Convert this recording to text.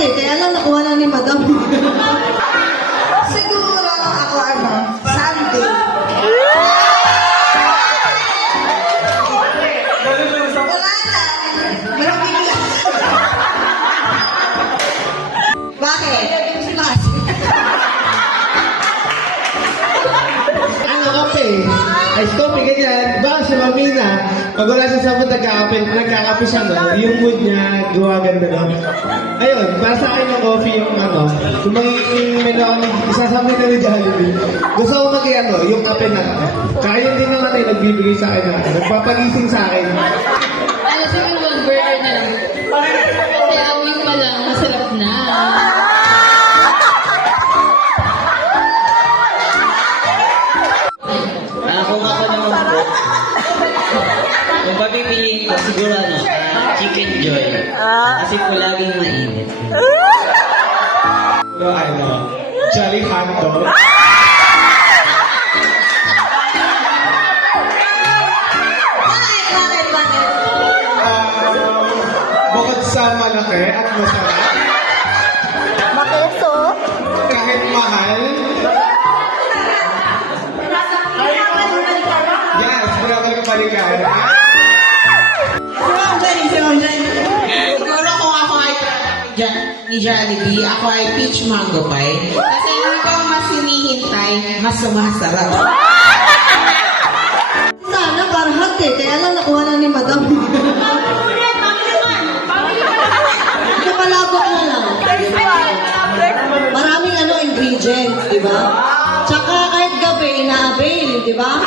eh. Kaya lang nakuha na ni Madam. Siguro ako Sunday. Wala na. Maraming lang. Bakit? Ano kape? Ice coffee, ganyan. Baka si Mamina, pag wala siya sa mood, nagkakape siya, no? Yung mood niya, gumaganda, no? Ayun, para sa akin yung coffee, yung kung magiging menu ako, isasabi na ni Jollibee. Gusto ko yung kape na, kaya din naman ay nagbibigay sa akin, nagpapagising sa akin. Ano, siguro one burger na lang. Kasi amoy pa lang, masarap na. Kung ako naman po, kung papipiliin ko, siguro Chicken Joy. Kasi po laging mainit. Jolly Hotdog. Bakit? Bukod sa malaki at masarap, kahit mahal, yes, burakan ka balikan. Siguro kung ako ay ni Jollibee, ako ay peach mango pie. Kasi hindi ko mas hinihintay, mas sumasarap. Sana parhat eh. Kaya lang nakuha na ni Madam. Kapalabok na lang. Maraming ingredients, di ba? Tsaka kahit gabi, ina-avail, di ba?